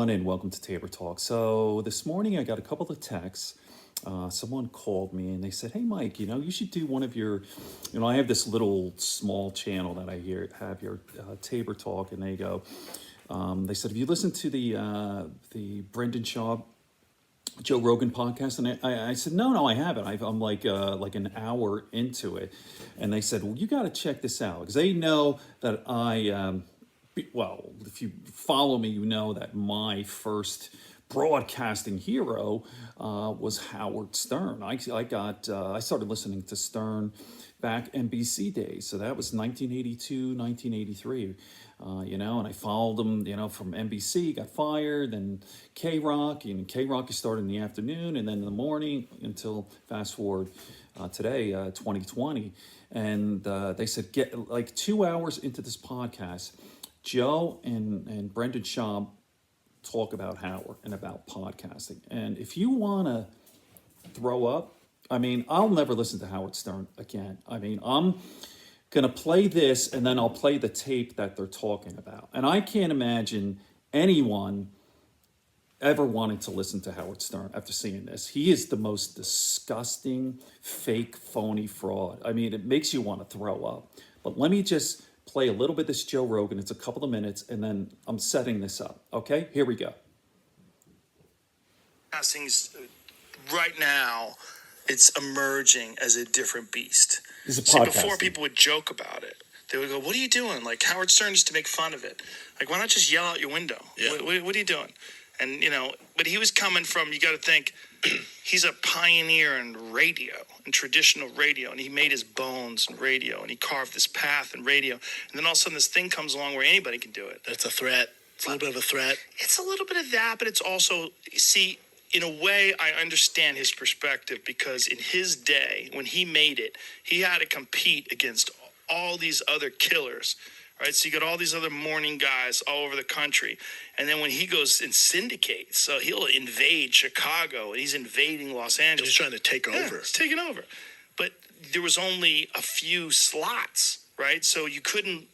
everyone, and welcome to Tabor Talk. So this morning I got a couple of texts. Someone called me and they said, "Hey, Mike, you should do one of your, I have this little small channel that I have here, Tabor Talk." And they said, "Have you listened to the Brendan Shaw, Joe Rogan podcast?" And I said, "No, I haven't. I'm like an hour into it." And they said, "Well, you got to check this out," because they know that well, if you follow me, you know that my first broadcasting hero was Howard Stern. I started listening to Stern back NBC days, so that was 1982, 1983. And I followed him, from NBC, got fired, then K-Rock, and K-Rock started in the afternoon, and then in the morning until fast forward today, 2020. And they said, get like 2 hours into this podcast, Joe and Brendan Shaw talk about Howard and about podcasting. And if you want to throw up, I'll never listen to Howard Stern again. I'm going to play this and then I'll play the tape that they're talking about. And I can't imagine anyone ever wanting to listen to Howard Stern after seeing this. He is the most disgusting, fake, phony fraud. It makes you want to throw up. But let me just play a little bit of this Joe Rogan. It's a couple of minutes, and then I'm setting this up. Okay, here we go. Right now, it's emerging as a different beast. See, before people would joke about it. They would go, "What are you doing?" Like Howard Stern used to make fun of it. Like, why not just yell out your window? Yeah. What are you doing? And, but he was coming from, you got to think, he's a pioneer in radio, in traditional radio, and he made his bones in radio, and he carved this path in radio. And then all of a sudden this thing comes along where anybody can do it. That's a threat. It's a little bit of a threat. It's a little bit of that, but it's also, see, in a way, I understand his perspective, because in his day, when he made it, he had to compete against all these other killers. Right, so you got all these other morning guys all over the country. And then when he goes and syndicates, so he'll invade Chicago, and he's invading Los Angeles. He's trying to take over. He's taking over. But there was only a few slots, right? So you couldn't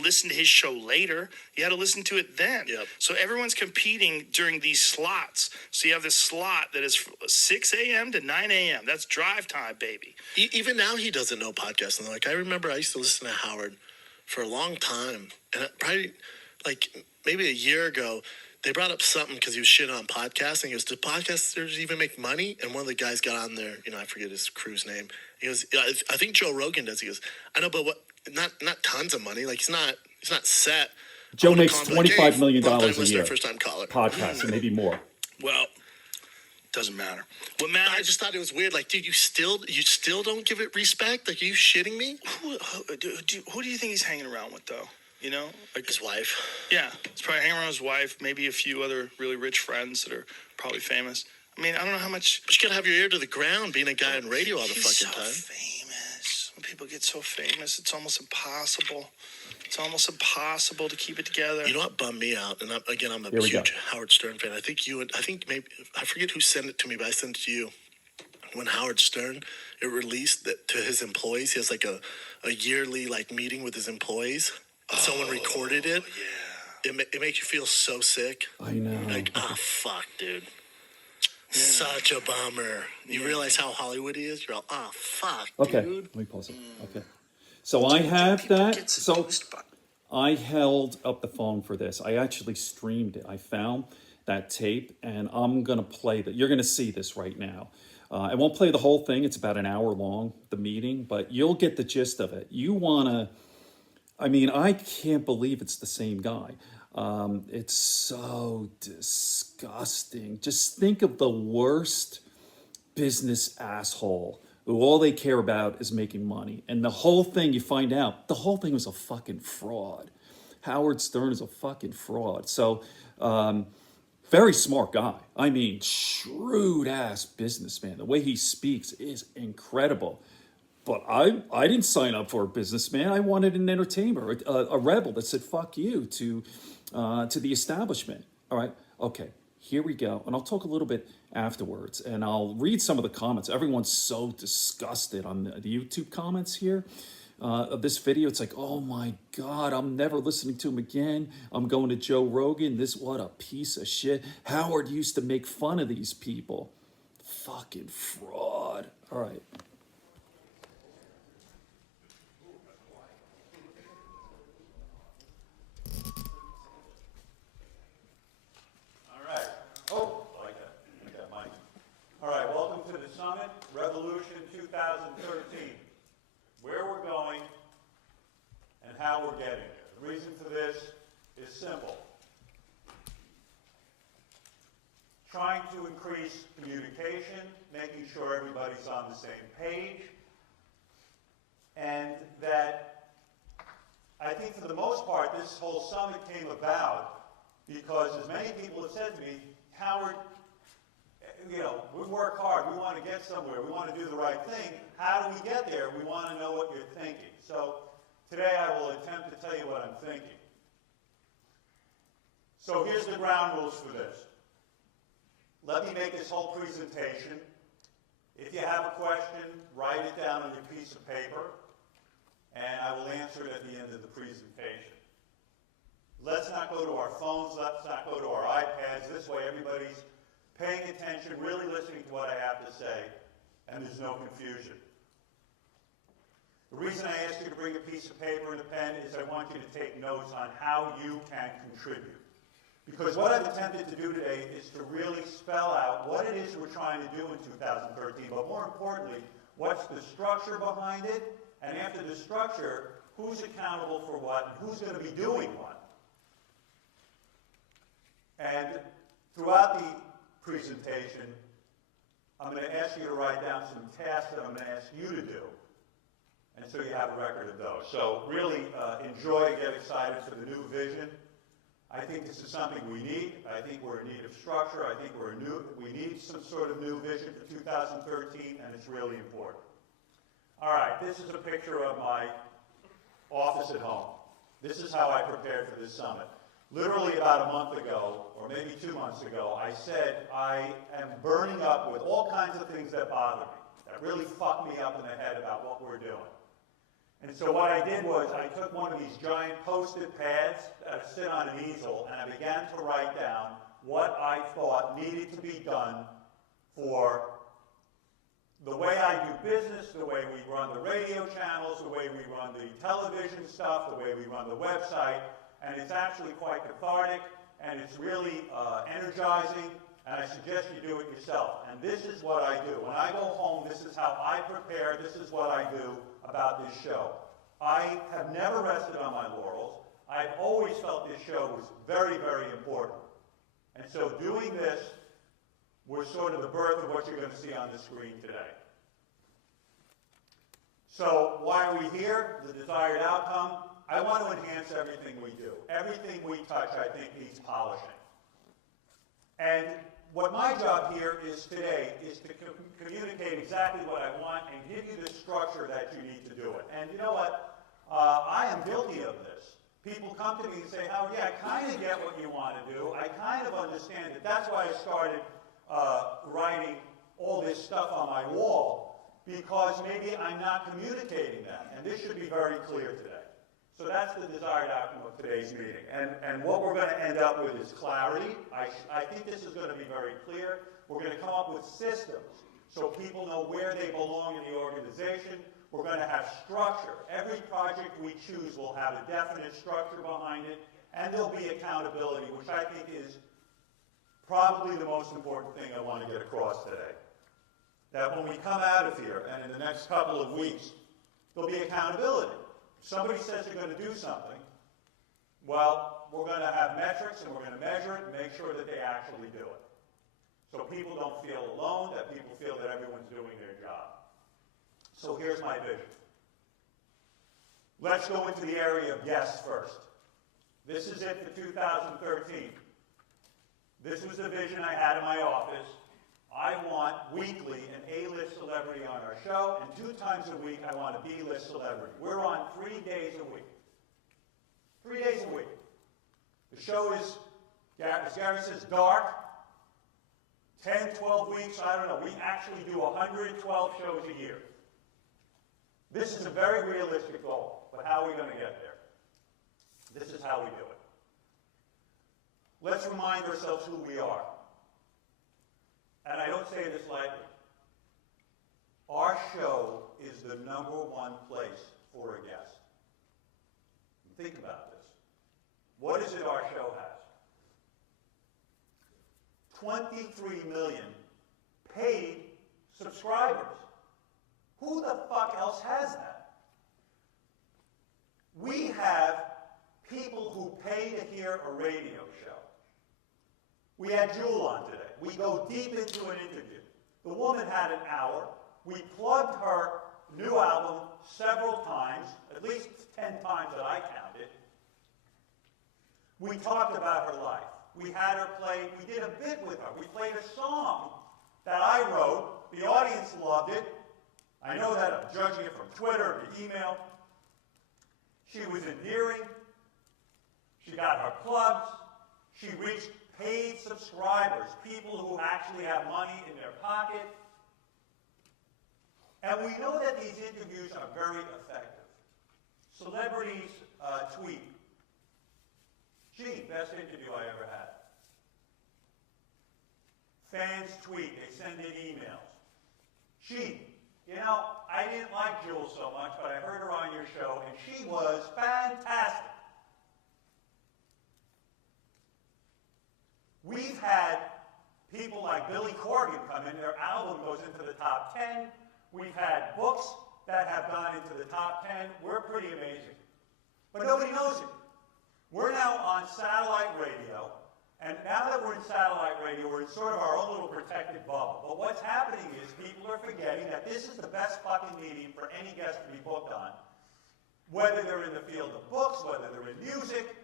listen to his show later. You had to listen to it then. Yep. So everyone's competing during these slots. So you have this slot that is 6 a.m. to 9 a.m. That's drive time, baby. Even now he doesn't know podcasting. Like, I remember I used to listen to Howard for a long time, and probably like maybe a year ago, they brought up something because he was shitting on podcasting. He goes, "Do podcasters even make money?" And one of the guys got on there, I forget his crew's name. He goes, "I think Joe Rogan does." He goes, "I know, but what? Not tons of money. Like he's not set." Joe makes $25 million a year. First time caller. Podcast, maybe more. Well, doesn't matter. What I matters? just thought it was weird. Like, dude, you still don't give it respect? Like, are you shitting me? Who do you think he's hanging around with, though? Like his wife. Yeah, he's probably hanging around with his wife, maybe a few other really rich friends that are probably famous. I don't know how much. But you gotta have your ear to the ground, being a guy on radio all the fucking time. He's so famous. When people get so famous, it's almost impossible. It's almost impossible to keep it together. You know what bummed me out? And I'm a huge Howard Stern fan. I think maybe, I forget who sent it to me, but I sent it to you. When Howard Stern, it released that to his employees, he has like a yearly like meeting with his employees. And someone recorded it. Yeah. It makes you feel so sick. I know. Like, oh, fuck, dude. Yeah. Such a bummer. You realize how Hollywood he is? You're all, oh, fuck, Okay, dude. let me pause it. Okay. So I have that. So I held up the phone for this. I actually streamed it. I found that tape, and I'm going to play that. You're going to see this right now. I won't play the whole thing. It's about an hour long, the meeting, but you'll get the gist of it. You want to... I can't believe it's the same guy. It's so disgusting. Just think of the worst business asshole who all they care about is making money. And the whole thing, you find out, the whole thing was a fucking fraud. Howard Stern is a fucking fraud. So, very smart guy. Shrewd ass businessman. The way he speaks is incredible. But I didn't sign up for a businessman. I wanted an entertainer, a rebel that said "fuck you" to the establishment. All right, okay, here we go, and I'll talk a little bit afterwards, and I'll read some of the comments. Everyone's so disgusted on the YouTube comments here. of this video. It's like, oh my God, I'm never listening to him again. I'm going to Joe Rogan. What a piece of shit. Howard used to make fun of these people. Fucking fraud. All right. All right, welcome to the summit, Revolution 2013. Where we're going and how we're getting there. The reason for this is simple. Trying to increase communication, making sure everybody's on the same page, and that I think for the most part this whole summit came about because, as many people have said to me, Howard, you know, we work hard, we want to get somewhere, we want to do the right thing. How do we get there? We want to know what you're thinking. So today I will attempt to tell you what I'm thinking. So here's the ground rules for this. Let me make this whole presentation. If you have a question, write it down on your piece of paper, and I will answer it at the end of the presentation. Let's not go to our phones, let's not go to our iPads. This way everybody's paying attention, really listening to what I have to say, and there's no confusion. The reason I ask you to bring a piece of paper and a pen is I want you to take notes on how you can contribute. Because what I've attempted to do today is to really spell out what it is we're trying to do in 2013, but more importantly, what's the structure behind it, and after the structure, who's accountable for what, and who's going to be doing what. And throughout the presentation, I'm going to ask you to write down some tasks that I'm going to ask you to do, and so you have a record of those. So really enjoy and get excited for the new vision. I think this is something we need. I think we're in need of structure. I think we need some sort of new vision for 2013, and it's really important. All right, this is a picture of my office at home. This is how I prepared for this summit. Literally about a month ago, or maybe 2 months ago, I said I am burning up with all kinds of things that bother me, that really fuck me up in the head about what we're doing. And so what I did was I took one of these giant Post-it pads that sit on an easel, and I began to write down what I thought needed to be done for the way I do business, the way we run the radio channels, the way we run the television stuff, the way we run the website. And it's actually quite cathartic, and it's really energizing, and I suggest you do it yourself. And this is what I do. When I go home, this is how I prepare, this is what I do about this show. I have never rested on my laurels. I've always felt this show was very, very important. And so doing this was sort of the birth of what you're going to see on the screen today. So why are we here? The desired outcome. I want to enhance everything we do. Everything we touch, I think, needs polishing. And what my job here is today is to communicate exactly what I want and give you the structure that you need to do it. And you know what? I am guilty of this. People come to me and say, Howard, yeah, I kind of get what you want to do. I kind of understand it. That's why I started writing all this stuff on my wall, because maybe I'm not communicating that. And this should be very clear today. So that's the desired outcome of today's meeting. And what we're going to end up with is clarity. I think this is going to be very clear. We're going to come up with systems so people know where they belong in the organization. We're going to have structure. Every project we choose will have a definite structure behind it, and there'll be accountability, which I think is probably the most important thing I want to get across today. That when we come out of here, and in the next couple of weeks, there'll be accountability. Somebody says they're going to do something, well, we're going to have metrics and we're going to measure it and make sure that they actually do it. So people don't feel alone, that people feel that everyone's doing their job. So here's my vision. Let's go into the area of guests first. This is it for 2013. This was the vision I had in my office. I want weekly an A-list celebrity on our show, and 2 times a week I want a B-list celebrity. We're on 3 days a week. 3 days a week. The show is, as Gary says, dark. 10, 12 weeks, I don't know. We actually do 112 shows a year. This is a very realistic goal, but how are we going to get there? This is how we do it. Let's remind ourselves who we are. And I don't say this lightly. Our show is the #1 place for a guest. Think about this. What is it our show has? 23 million paid subscribers. Who the fuck else has that? We have people who pay to hear a radio show. We had Jewel on today. We go deep into an interview. The woman had an hour. We plugged her new album several times, at least 10 times that I counted. We talked about her life. We had her play, we did a bit with her. We played a song that I wrote. The audience loved it. I know that I'm judging it from Twitter or email. She was endearing. She got her plugs. She reached paid subscribers, people who actually have money in their pocket. And we know that these interviews are very effective. Celebrities tweet, "Gee, best interview I ever had." Fans tweet, they send in emails. "Gee, you know, I didn't like Jewel so much, but I heard her on your show, and she was fantastic." We've had people like Billy Corgan come in, their album goes into the top 10. We've had books that have gone into the top 10. We're pretty amazing. But nobody knows it. We're now on satellite radio, and now that we're in satellite radio, we're in sort of our own little protected bubble. But what's happening is people are forgetting that this is the best fucking medium for any guest to be booked on. Whether they're in the field of books, whether they're in music.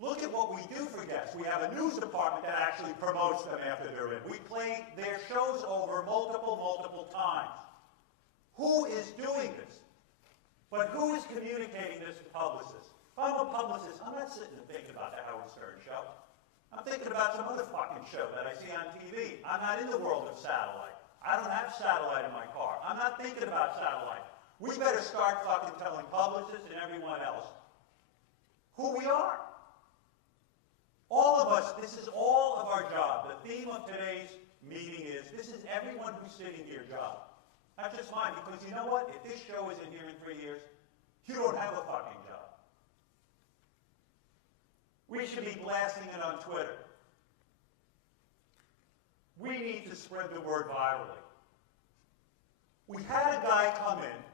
Look at what we do for guests. We have a news department that actually promotes them after they're in. We play their shows over multiple times. Who is doing this? But who is communicating this to publicists? If I'm a publicist, I'm not sitting and thinking about the Howard Stern show. I'm thinking about some other fucking show that I see on TV. I'm not in the world of satellite. I don't have satellite in my car. I'm not thinking about satellite. We better start fucking telling publicists and everyone else who we are. All of us, this is all of our job. The theme of today's meeting is, this is everyone who's sitting here job. Not just mine, because you know what? If this show isn't here in 3 years, you don't have a fucking job. We should be blasting it on Twitter. We need to spread the word virally. We had a guy come in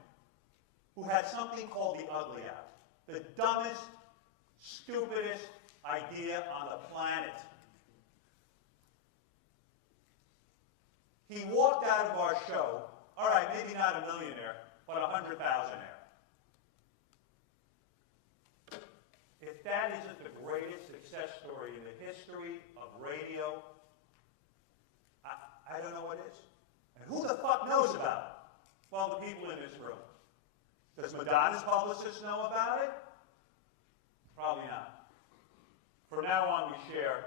who had something called the Ugly App. The dumbest, stupidest idea on the planet. He walked out of our show, all right, maybe not a millionaire, but 100,000-aire. If that isn't the greatest success story in the history of radio, I don't know what is. And who the fuck knows about it? Well, the people in this room. Does Madonna's publicist know about it? Probably not. From now on, we share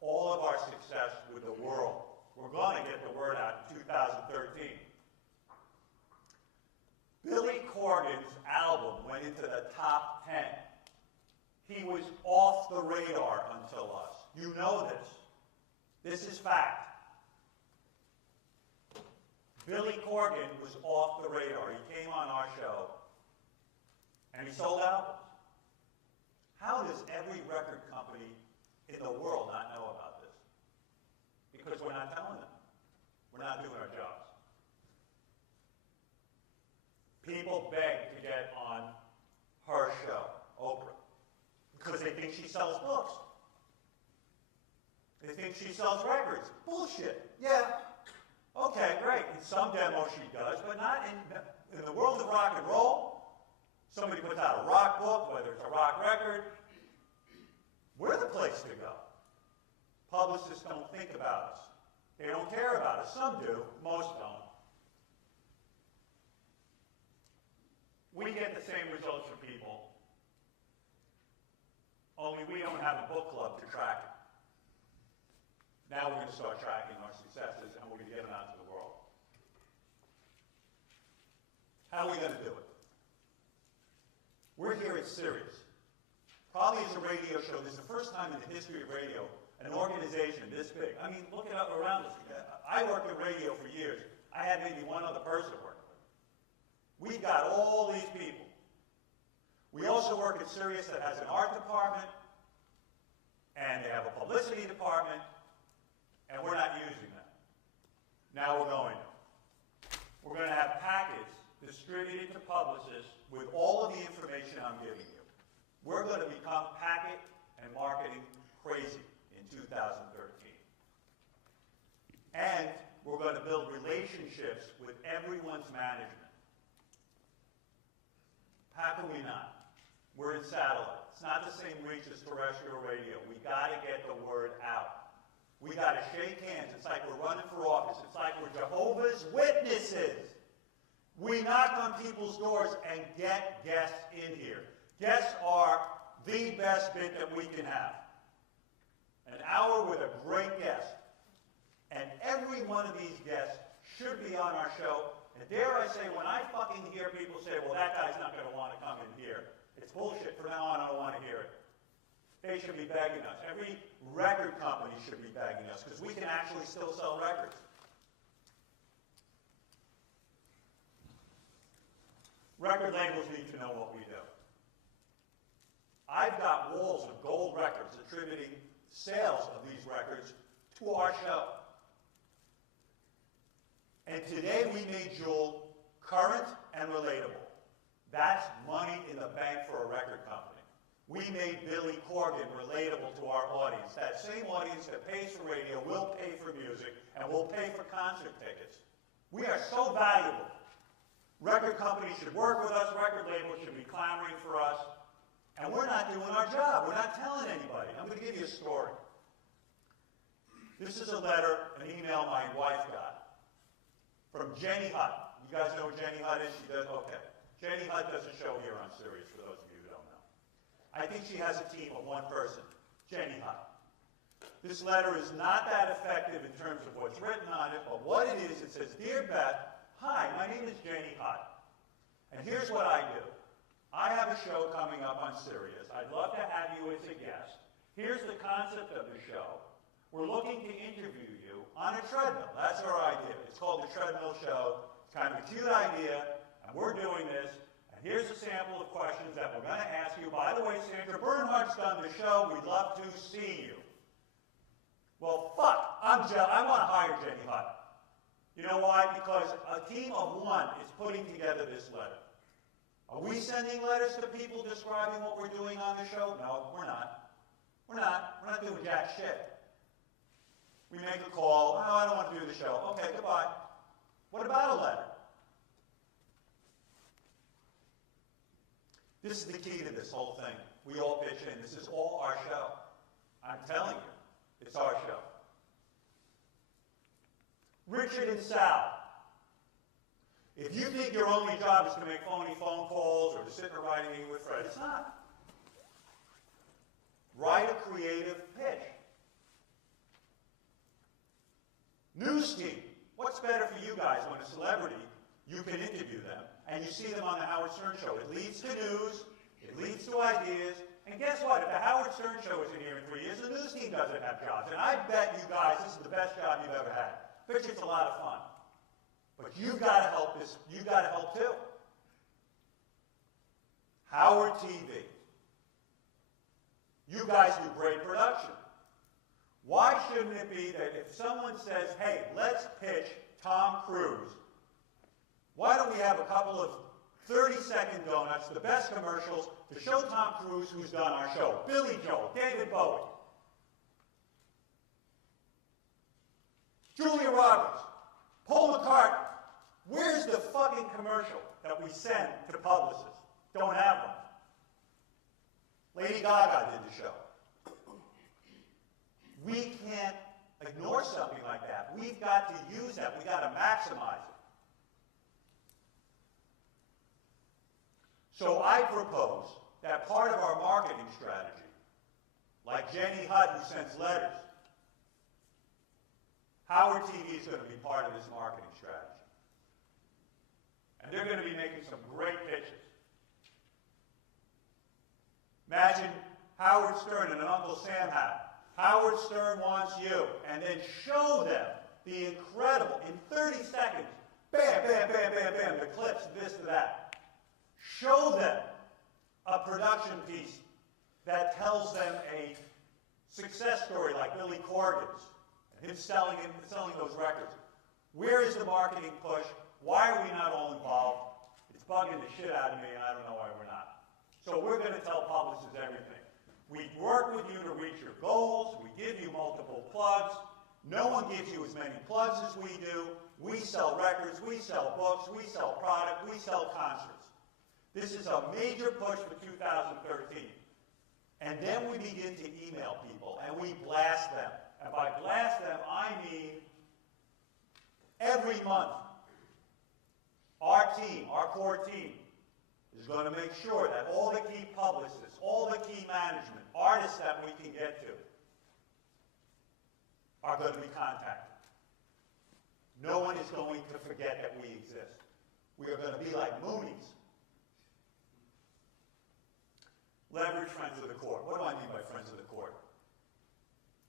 all of our success with the world. We're going to get the word out in 2013. Billy Corgan's album went into the top 10. He was off the radar until us. You know this. This is fact. Billy Corgan was off the radar. He came on our show, and he sold albums. How does every record company in the world not know about this? Because we're not telling them. We're not doing our jobs. People beg to get on her show, Oprah, because they think she sells books. They think she sells records. Bullshit. Yeah. Okay, great. In some demos she does, but not in the world of rock and roll. Somebody puts out a rock book, whether it's a rock record, we're the place to go. Publicists don't think about us. They don't care about us. Some do, most don't. We get the same results from people, only we don't have a book club to track it. Now we're going to start tracking our successes, and we're going to get them out to the world. How are we going to do it? We're here at Sirius. Probably as a radio show, this is the first time in the history of radio, an organization this big. I mean, look at around us. I worked in radio for years. I had maybe one other person working with. We've got all these people. We also work at Sirius that has an art department, and they have a publicity department, and we're not using them. Now we're going to. We're going to have packets distributed to publicists with all of the information I'm giving you. We're going to become packet and marketing crazy in 2013. And we're going to build relationships with everyone's management. How can we not? We're in satellite. It's not the same reach as terrestrial radio. We got to get the word out. We got to shake hands. It's like we're running for office. It's like we're Jehovah's Witnesses. We knock on people's doors and get guests in here. Guests are the best bit that we can have. An hour with a great guest. And every one of these guests should be on our show. And dare I say, when I fucking hear people say, well, that guy's not going to want to come in here, it's bullshit. From now on, I don't want to hear it. They should be begging us. Every record company should be begging us because we can actually still sell records. Record labels need to know what we do. I've got walls of gold records attributing sales of these records to our show. And today we made Jewel current and relatable. That's money in the bank for a record company. We made Billy Corgan relatable to our audience. That same audience that pays for radio will pay for music and will pay for concert tickets. We are so valuable. Record companies should work with us. Record labels should be clamoring for us. And we're not doing our job. We're not telling anybody. I'm going to give you a story. This is a letter, an email my wife got from Jenny Hutt. You guys know who Jenny Hutt is? She does? Okay. Jenny Hutt does a show here on Sirius, for those of you who don't know. I think she has a team of one person, Jenny Hutt. This letter is not that effective in terms of what's written on it, but what it is, it says, Dear Beth, hi, my name is Jenny Hutt, and here's what I do. I have a show coming up on Sirius. I'd love to have you as a guest. Here's the concept of the show. We're looking to interview you on a treadmill. That's our idea. It's called the Treadmill Show. It's kind of a cute idea, and we're doing this. And here's a sample of questions that we're going to ask you. By the way, Sandra Bernhardt's done the show. We'd love to see you. Well, fuck. I want to hire Jenny Hutt. You know why? Because a team of one is putting together this letter. Are we sending letters to people describing what we're doing on the show? No, we're not. We're not. We're not doing jack shit. We make a call. Oh, I don't want to do the show. Okay, goodbye. What about a letter? This is the key to this whole thing. We all pitch in. This is all our show. I'm telling you, it's our show. Richard and Sal. If you think your only job is to make phony phone calls or to sit in a writing meeting with Fred, it's not. Write a creative pitch. News team. What's better for you guys when a celebrity, you can interview them, and you see them on the Howard Stern Show. It leads to news, it leads to ideas, and guess what? If the Howard Stern Show isn't here in 3 years, the news team doesn't have jobs. And I bet you guys this is the best job you've ever had. Pitch, it's a lot of fun. But you've got to help this. You've got to help too. Howard TV. You guys do great production. Why shouldn't it be that if someone says, hey, let's pitch Tom Cruise, why don't we have a couple of 30-second donuts, the best commercials, to show Tom Cruise who's done our show? Billy Joel, David Bowie, Julia Roberts, Paul McCartney. Where's the fucking commercial that we send to publicists? Don't have one. Lady Gaga did the show. We can't ignore something like that. We've got to use that. We've got to maximize it. So I propose that part of our marketing strategy, like Jenny Hutt who sends letters, Howard TV is going to be part of this marketing strategy. And they're going to be making some great pitches. Imagine Howard Stern and an Uncle Sam hat. Howard Stern wants you, and then show them the incredible, in 30 seconds, bam, bam, bam, bam, bam, the clips, this to that. Show them a production piece that tells them a success story like Billy Corgan's, and him selling those records. Where is the marketing push? Why are we not all involved? It's bugging the shit out of me, and I don't know why we're not. So we're going to tell publishers everything. We work with you to reach your goals. We give you multiple plugs. No one gives you as many plugs as we do. We sell records, we sell books, we sell product, we sell concerts. This is a major push for 2013. And then we begin to email people, and we blast them. And by blast them, I mean every month, our team, our core team, is going to make sure that all the key publicists, all the key management, artists that we can get to, are going to be contacted. No one is going to forget that we exist. We are going to be like Moonies. Leverage Friends of the Court. What do I mean by Friends of the Court?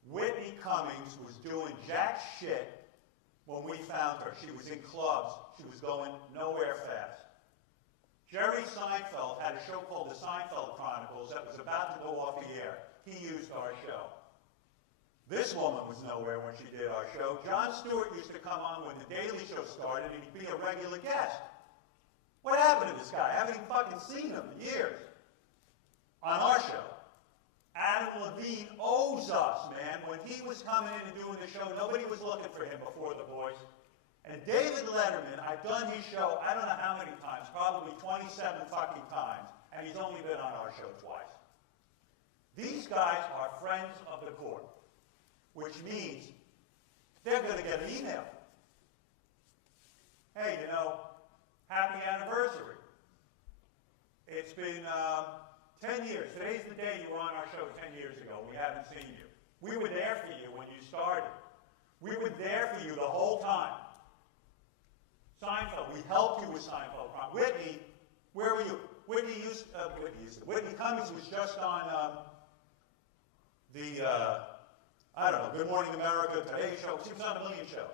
Whitney Cummings was doing jack shit when we found her. She was in clubs. She was going nowhere fast. Jerry Seinfeld had a show called The Seinfeld Chronicles that was about to go off the air. He used our show. This woman was nowhere when she did our show. Jon Stewart used to come on when The Daily Show started, and he'd be a regular guest. What happened to this guy? I haven't even fucking seen him in years. On our show. Adam Levine owes us, man. When he was coming in and doing the show, nobody was looking for him before The Voice. And David Letterman, I've done his show, I don't know how many times, probably 27 fucking times, and he's only been on our show twice. These guys are friends of the court, which means they're going to get an email. Hey, you know, happy anniversary. It's been 10 years. Today's the day you were on our show 10 years ago. We haven't seen you. We were there for you when you started. We were there for you the whole time. Seinfeld, we helped you with Seinfeld. Whitney, where were you? Whitney Cummings was just on I don't know, Good Morning America, Today Show. She was on a million shows.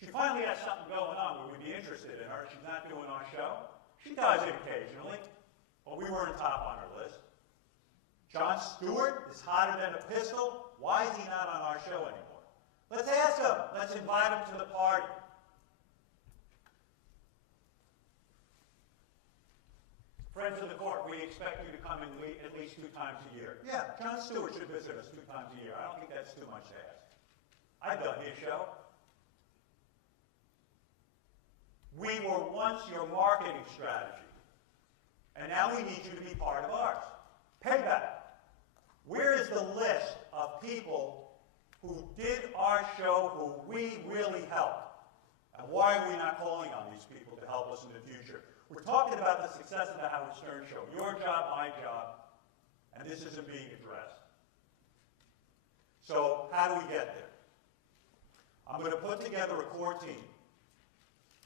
She finally has something going on where we'd be interested in her. She's not doing our show. She does it occasionally, but we weren't top on her list. Jon Stewart is hotter than a pistol. Why is he not on our show anymore? Let's ask him. Let's invite him to the party. Friends of the court, we expect you to come in at least 2 times a year. Yeah, Jon Stewart should visit us 2 times a year. I don't think that's too much to ask. I've done his show. We were once your marketing strategy, and now we need you to be part of ours. Payback. Where is the list of people who did our show who we really helped? And why are we not calling on these people to help us in the future? We're talking about the success of the Howard Stern Show. Your job, my job, and this isn't being addressed. So how do we get there? I'm going to put together a core team.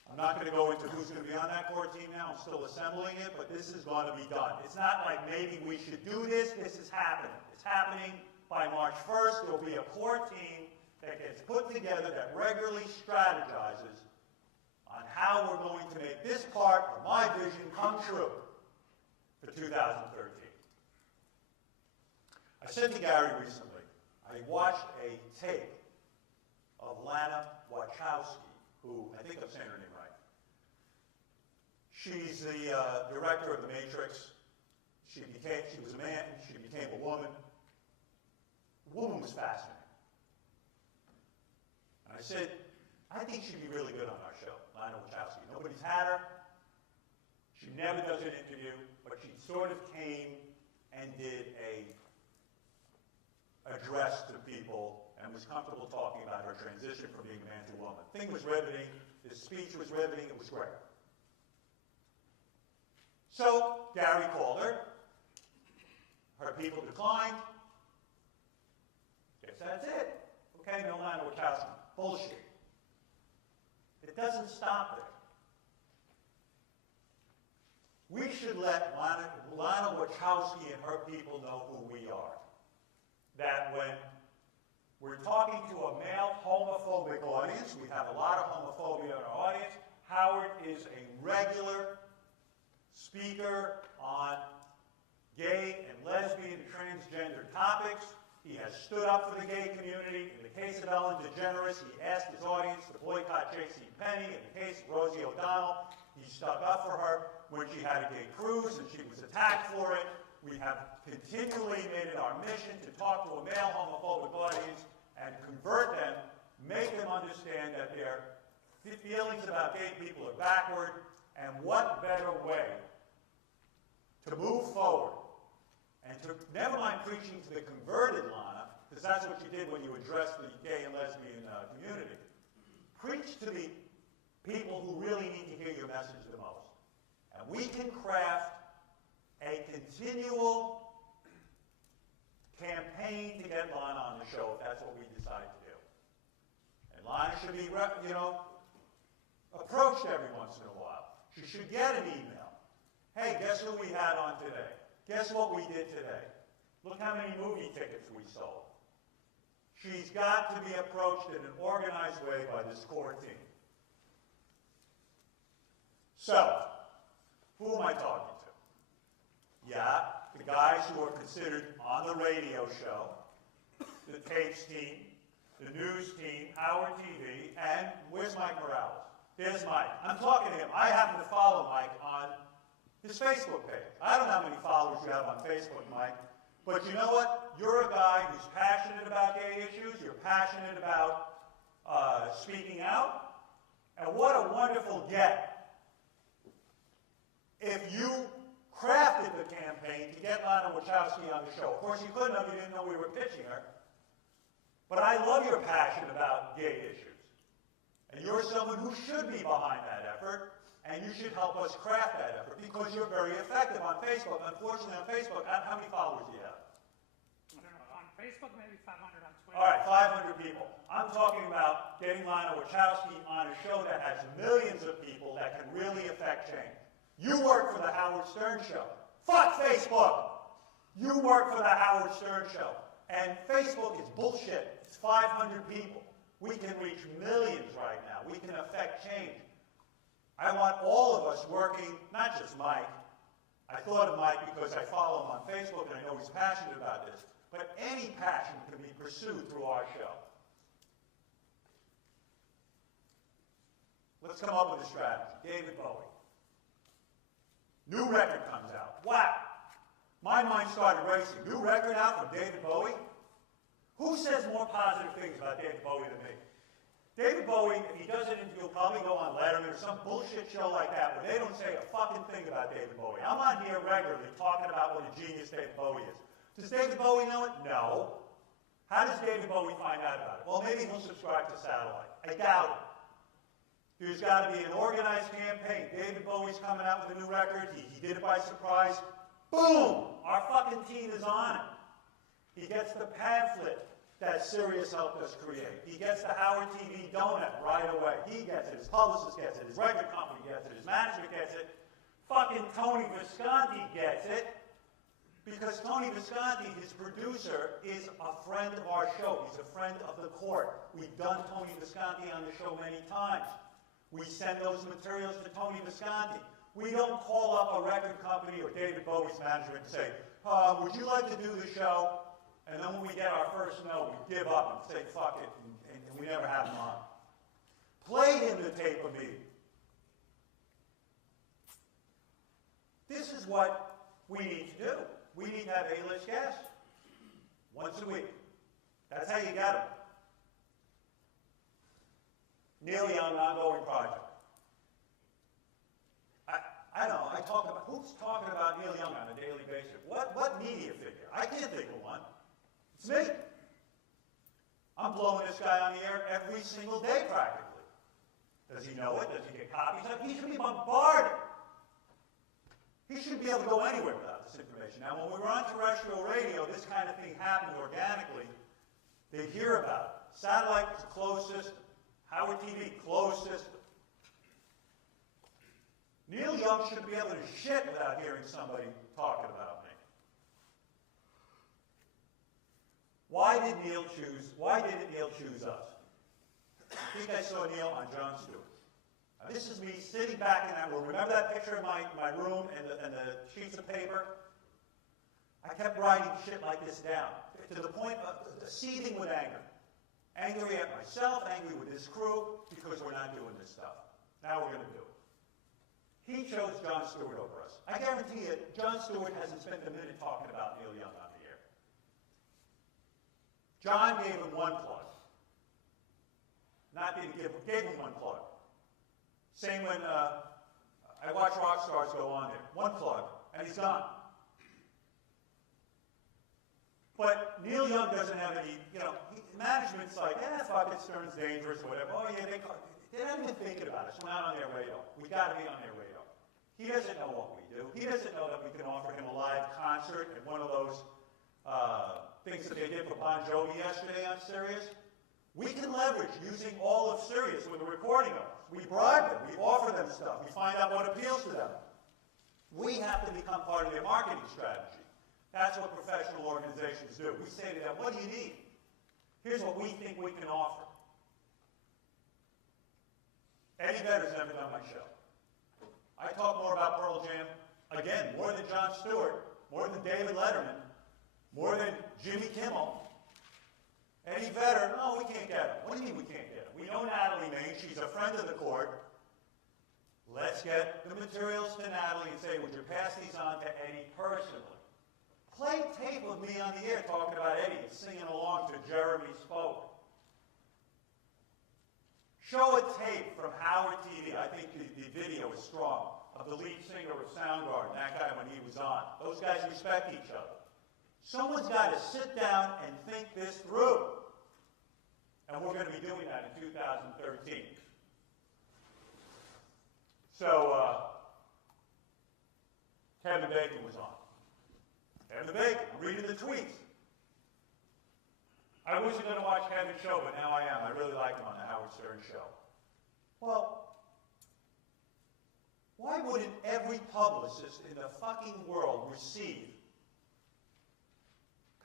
I'm not going to go into who's going to be on that core team now. I'm still assembling it, but this is going to be done. It's not like maybe we should do this. This is happening. It's happening by March 1st. There will be a core team that gets put together that regularly strategizes on how we're going to make this part of my vision come true for 2013. I said to Gary recently, I watched a tape of Lana Wachowski, who, I think I'm saying her name right. She's the director of The Matrix. She was a man, she became a woman. The woman was fascinating. And I said, I think she'd be really good on our show, Lana Wachowski. Nobody's had her. She never does an interview, but she sort of came and did a address to people and was comfortable talking about her transition from being a man to a woman. The thing was riveting. His speech was riveting. It was great. So Gary called her. Her people declined. Guess that's it. Okay, no Lana Wachowski. Bullshit. It doesn't stop there. we should let Lana Wachowski and her people know who we are. That when we're talking to a male homophobic audience, we have a lot of homophobia in our audience, Howard is a regular speaker on gay and lesbian and transgender topics. He has stood up for the gay community. In the case of Ellen DeGeneres, he asked his audience to boycott J.C. Penney. In the case of Rosie O'Donnell, he stuck up for her when she had a gay cruise and she was attacked for it. We have continually made it our mission to talk to a male homophobic audience and convert them, make them understand that their feelings about gay people are backward, and what better way to move forward and to, never mind preaching to the converted Lana, because that's what you did when you addressed the gay and lesbian community. Preach to the people who really need to hear your message the most. And we can craft a continual campaign to get Lana on the show if that's what we decide to do. And Lana should be, approached every once in a while. She should get an email. Hey, guess who we had on today? Guess what we did today? Look how many movie tickets we sold. She's got to be approached in an organized way by this core team. So, who am I talking to? Yeah, the guys who are considered on the radio show, the tapes team, the news team, Howard TV, and where's Mike Morales? There's Mike. I'm talking to him. I happen to follow Mike on his Facebook page. I don't know how many followers you have on Facebook, Mike, but you know what? You're a guy who's passionate about gay issues. You're passionate about speaking out. And what a wonderful get if you crafted the campaign to get Lana Wachowski on the show. Of course, you couldn't have. You didn't know we were pitching her. But I love your passion about gay issues. And you're someone who should be behind that effort, and you should help us craft that effort because you're very effective on Facebook. Unfortunately, on Facebook, how many followers do you have? I don't know. On Facebook, maybe 500 on Twitter. All right, 500 people. I'm talking about getting Lana Wachowski on a show that has millions of people that can really affect change. You work for the Howard Stern Show. Fuck Facebook! You work for the Howard Stern Show. And Facebook is bullshit. It's 500 people. We can reach millions right now. We can affect change. I want all of us working, not just Mike. I thought of Mike because I follow him on Facebook and I know he's passionate about this. But any passion can be pursued through our show. Let's come up with a strategy. David Bowie. New record comes out. Wow. My mind started racing. New record out from David Bowie? Who says more positive things about David Bowie than me? David Bowie, if he does an interview, will probably go on Letterman or some bullshit show like that where they don't say a fucking thing about David Bowie. I'm on here regularly talking about what a genius David Bowie is. Does David Bowie know it? No. How does David Bowie find out about it? Well, maybe he'll subscribe to Satellite. I doubt it. There's got to be an organized campaign. David Bowie's coming out with a new record. He did it by surprise. Boom! Our fucking team is on it. He gets the pamphlet that Sirius helped us create. He gets the Howard TV donut right away. He gets it. His publicist gets it. His record company gets it. His management gets it. Fucking Tony Visconti gets it. Because Tony Visconti, his producer, is a friend of our show. He's a friend of the court. We've done Tony Visconti on the show many times. We send those materials to Tony Visconti. We don't call up a record company or David Bowie's management and say, would you like to do the show? And then when we get our first no, we give up and say, fuck it, and we never have him on. Play him the tape of me. This is what we need to do. We need to have A-list guests once a week. That's how you get them. Neil Young, ongoing project. I don't know, who's talking about Neil Young on a daily basis? What media figure? I can't think of one. It's me. I'm blowing this guy on the air every single day practically. Does he know it? Does he get copies of it? He should be bombarded. He shouldn't be able to go anywhere without this information. Now, when we were on terrestrial radio, this kind of thing happened organically. They hear about it. Satellite was a closed system. Howard TV, closed system. Neil Young should be able to shit without hearing somebody talking about me. Why didn't Neil choose us? I think I saw Neil on Jon Stewart. Now, this is me sitting back in that room. Remember that picture of my room and the sheets of paper? I kept writing shit like this down, to the point of seething with anger. Angry at myself, angry with this crew, because we're not doing this stuff. Now we're going to do it. He chose Jon Stewart over us. I guarantee you, Jon Stewart hasn't spent a minute talking about Neil Young on the air. John gave him one plug. Gave him one plug. Same when I watch rock stars go on there. One plug, and he's gone. But Neil Young doesn't have any, management's like, fuck it, Stern's dangerous or whatever. Oh, yeah, they're not even thinking about us. We're not on their radar. We got to be on their radar. He doesn't know what we do. He doesn't know that we can offer him a live concert at one of those things that they did for Bon Jovi yesterday on Sirius. We can leverage using all of Sirius with a recording of us. We bribe them. We offer them stuff. We find out what appeals to them. We have to become part of their marketing strategy. That's what professional organizations do. We say to them, what do you need? Here's what we think we can offer. Eddie Vedder's never done my show. I talk more about Pearl Jam, again, more than Jon Stewart, more than David Letterman, more than Jimmy Kimmel. Eddie Vedder, no, we can't get him. What do you mean we can't get him? We know Natalie Main. She's a friend of the court. Let's get the materials to Natalie and say, would you pass these on to Eddie personally? Play tape of me on the air talking about Eddie and singing along to Jeremy Spoke. Show a tape from Howard TV. I think the video is strong, of the lead singer of Soundgarden, that guy when he was on. Those guys respect each other. Someone's got to sit down and think this through. And we're going to be doing that in 2013. So, Kevin Bacon was on. Kevin Bacon, I'm reading the tweets. I wasn't going to watch Kevin's show, but now I am. I really like him on the Howard Stern show. Well, why wouldn't every publicist in the fucking world receive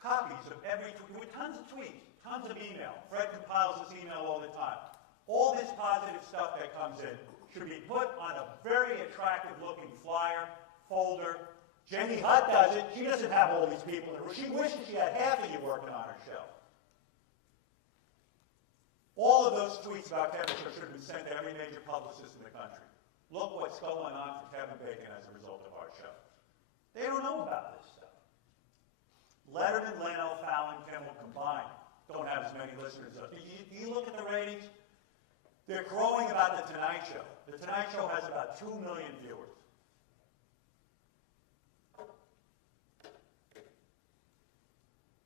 copies of every tweet? With tons of tweets, tons of email. Fred compiles this email all the time. All this positive stuff that comes in should be put on a very attractive-looking flyer, folder. Jenny Hutt does it. She doesn't have all these people in her. She wishes she had half of you working on her show. All of those tweets about Kevin should have been sent to every major publicist in the country. Look what's going on for Kevin Bacon as a result of our show. They don't know about this stuff. Letterman, Leno, Fallon, Kimmel combined don't have as many listeners. Do you look at the ratings? They're crowing about The Tonight Show. The Tonight Show has about 2 million viewers.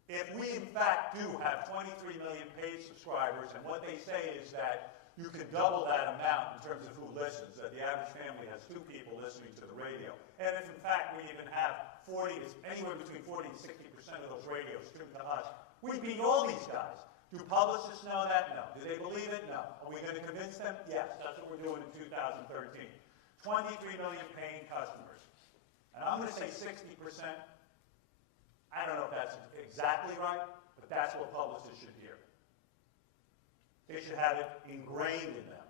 If we, in fact, do have 23 million paid subscribers, and what they say is that you can double that amount in terms of who listens, that the average family has 2 people listening to the radio, and if, in fact, we even have anywhere between 40 and 60% of those radios tuned to us, we beat all these guys. Do publicists know that? No. Do they believe it? No. Are we going to convince them? Yes. That's what we're doing in 2013. 23 million paying customers. And I'm going to say 60%. I don't know if that's exactly right, but that's what publicists should hear. They should have it ingrained in them.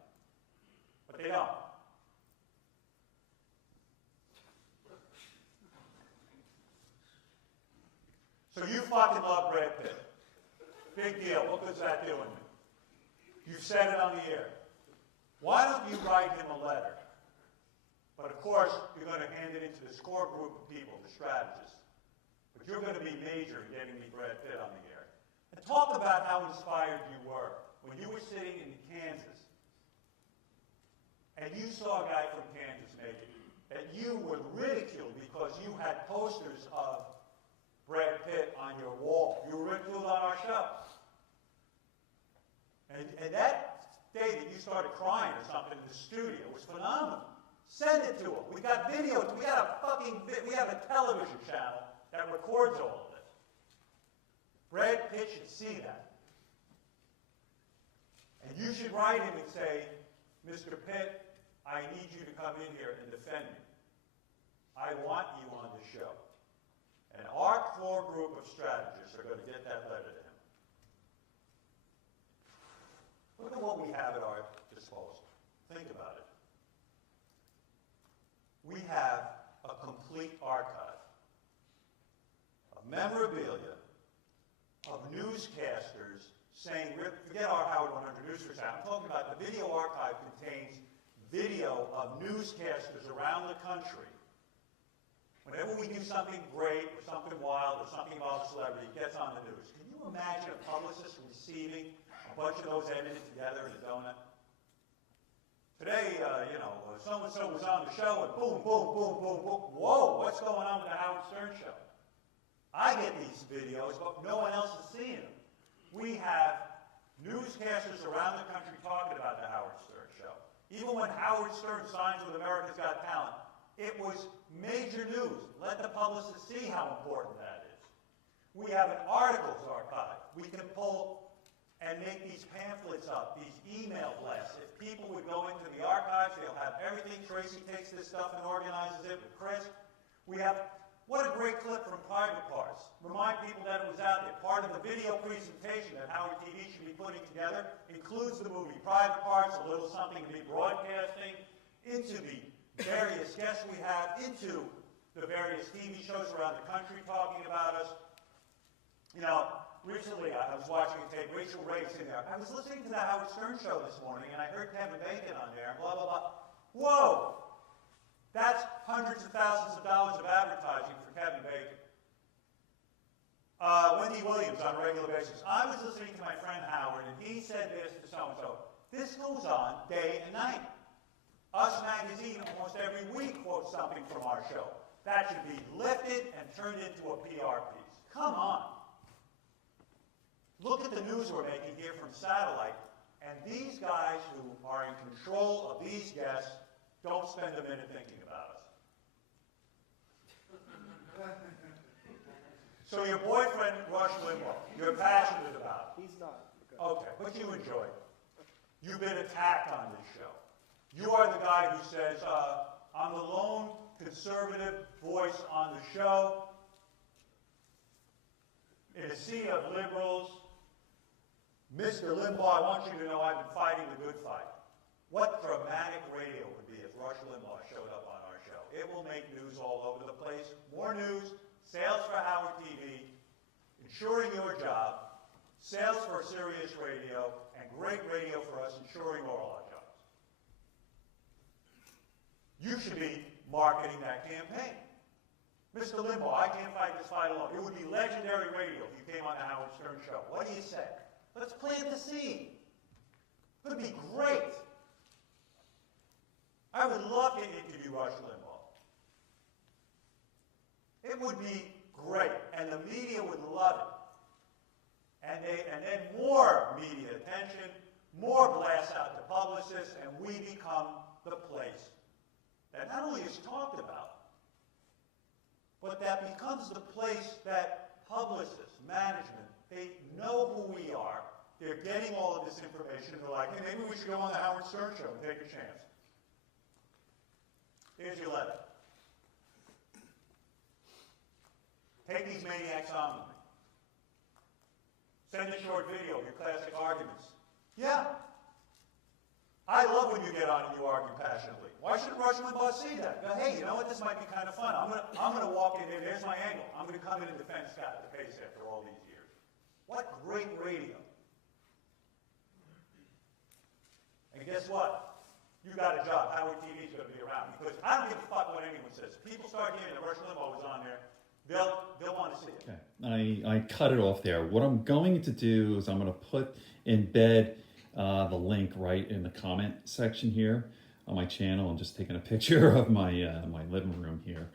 But they don't. So you fucking love Brad Pitt. Big deal. What good's that doing me? You've said it on the air. Why don't you write him a letter? But of course, you're going to hand it into this core group of people, the strategists. But you're going to be major in getting me Brad Pitt on the air. And talk about how inspired you were when you were sitting in Kansas and you saw a guy from Kansas naked, that you were ridiculed because you had posters of Brad Pitt on your wall. You were ridiculed on our show. And that day that you started crying or something in the studio was phenomenal. Send it to him. We got video. We have a television channel that records all of this. Brad Pitt should see that. And you should write him and say, Mr. Pitt, I need you to come in here and defend me. I want you on the show. And our core group of strategists are going to get that letter to him. Look at what we have at our disposal. Think about it. We have a complete archive of memorabilia, of newscasters saying, forget our Howard 100 News for a second. I'm talking about the video archive contains video of newscasters around the country. Whenever we do something great or something wild or something about a celebrity, it gets on the news. Can you imagine a publicist receiving a bunch of those edited together in a donut? Today, so-and-so was on the show and boom, boom, boom, boom, boom. Whoa, what's going on with the Howard Stern show? I get these videos, but no one else is seeing them. We have newscasters around the country talking about the Howard Stern show. Even when Howard Stern signs with America's Got Talent, it was major news. Let the publicist see how important that is. We have an articles archive. We can pull and make these pamphlets up, these email blasts. If people would go into the archives, they'll have everything. Tracy takes this stuff and organizes it with Chris. We have, what a great clip from Private Parts. Remind people that it was out there. Part of the video presentation that Howard TV should be putting together includes the movie Private Parts, a little something to be broadcasting into the various guests we have, into the various TV shows around the country talking about us. You know, recently I was watching a tape, Rachel Ray's in there. I was listening to the Howard Stern show this morning, and I heard Kevin Bacon on there, blah, blah, blah. Whoa! That's hundreds of thousands of dollars of advertising for Kevin Bacon. Wendy Williams on a regular basis. I was listening to my friend Howard, and he said this to so-and-so. This goes on day and night. Us Magazine almost every week quotes something from our show. That should be lifted and turned into a PR piece. Come on. Look at the news we're making here from satellite, and these guys who are in control of these guests don't spend a minute thinking about us. So your boyfriend, Rush Limbaugh, you're passionate about him. He's not. Okay, but you enjoy it. You've been attacked on this show. You are the guy who says, I'm the lone conservative voice on the show. In a sea of liberals, Mr. Limbaugh, I want you to know I've been fighting the good fight. What dramatic radio would be if Rush Limbaugh showed up on our show. It will make news all over the place. More news, sales for Howard TV, ensuring your job, sales for Sirius Radio, and great radio for us, ensuring all our jobs. You should be marketing that campaign. Mr. Limbaugh, I can't fight this fight alone. It would be legendary radio if you came on the Howard Stern show. What do you say? Let's plant the seed. It would be great. I would love to interview Rush Limbaugh. It would be great, and the media would love it. And then more media attention, more blasts out to publicists, and we become the place that not only is talked about, but that becomes the place that publicists, management, they know who we are. They're getting all of this information, and they're like, hey, maybe we should go on the Howard Stern show and take a chance. Here's your letter. Take these maniacs on with me. Send a short video of your classic arguments. Yeah. I love when you get on and you argue passionately. Why shouldn't Rush Limbaugh see that? Go, hey, you know what? This might be kind of fun. I'm gonna walk in there. There's my angle. I'm gonna come in and defend Scott DePace after all these years. What great radio. And guess what? You got a job. Howard TV's going to be around. Because I don't give a fuck what anyone says. If people start hearing that Rush Limbaugh was on there, they'll want to see it. Okay. I cut it off there. What I'm going to do is I'm going to embed the link right in the comment section here on my channel. I'm just taking a picture of my my living room here.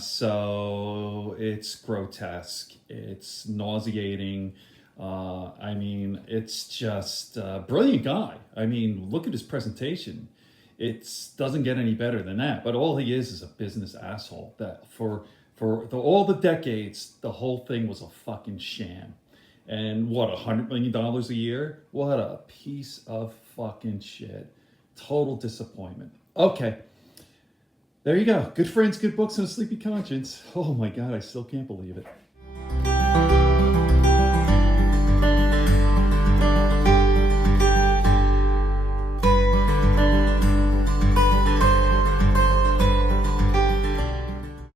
So it's grotesque. It's nauseating. I mean, it's just a brilliant guy. I mean, look at his presentation. It doesn't get any better than that. But all he is a business asshole. That for all the decades, the whole thing was a fucking sham. And what, $100 million a year? What a piece of fucking shit. Total disappointment. Okay. There you go. Good friends, good books, and a sleepy conscience. Oh my God, I still can't believe it.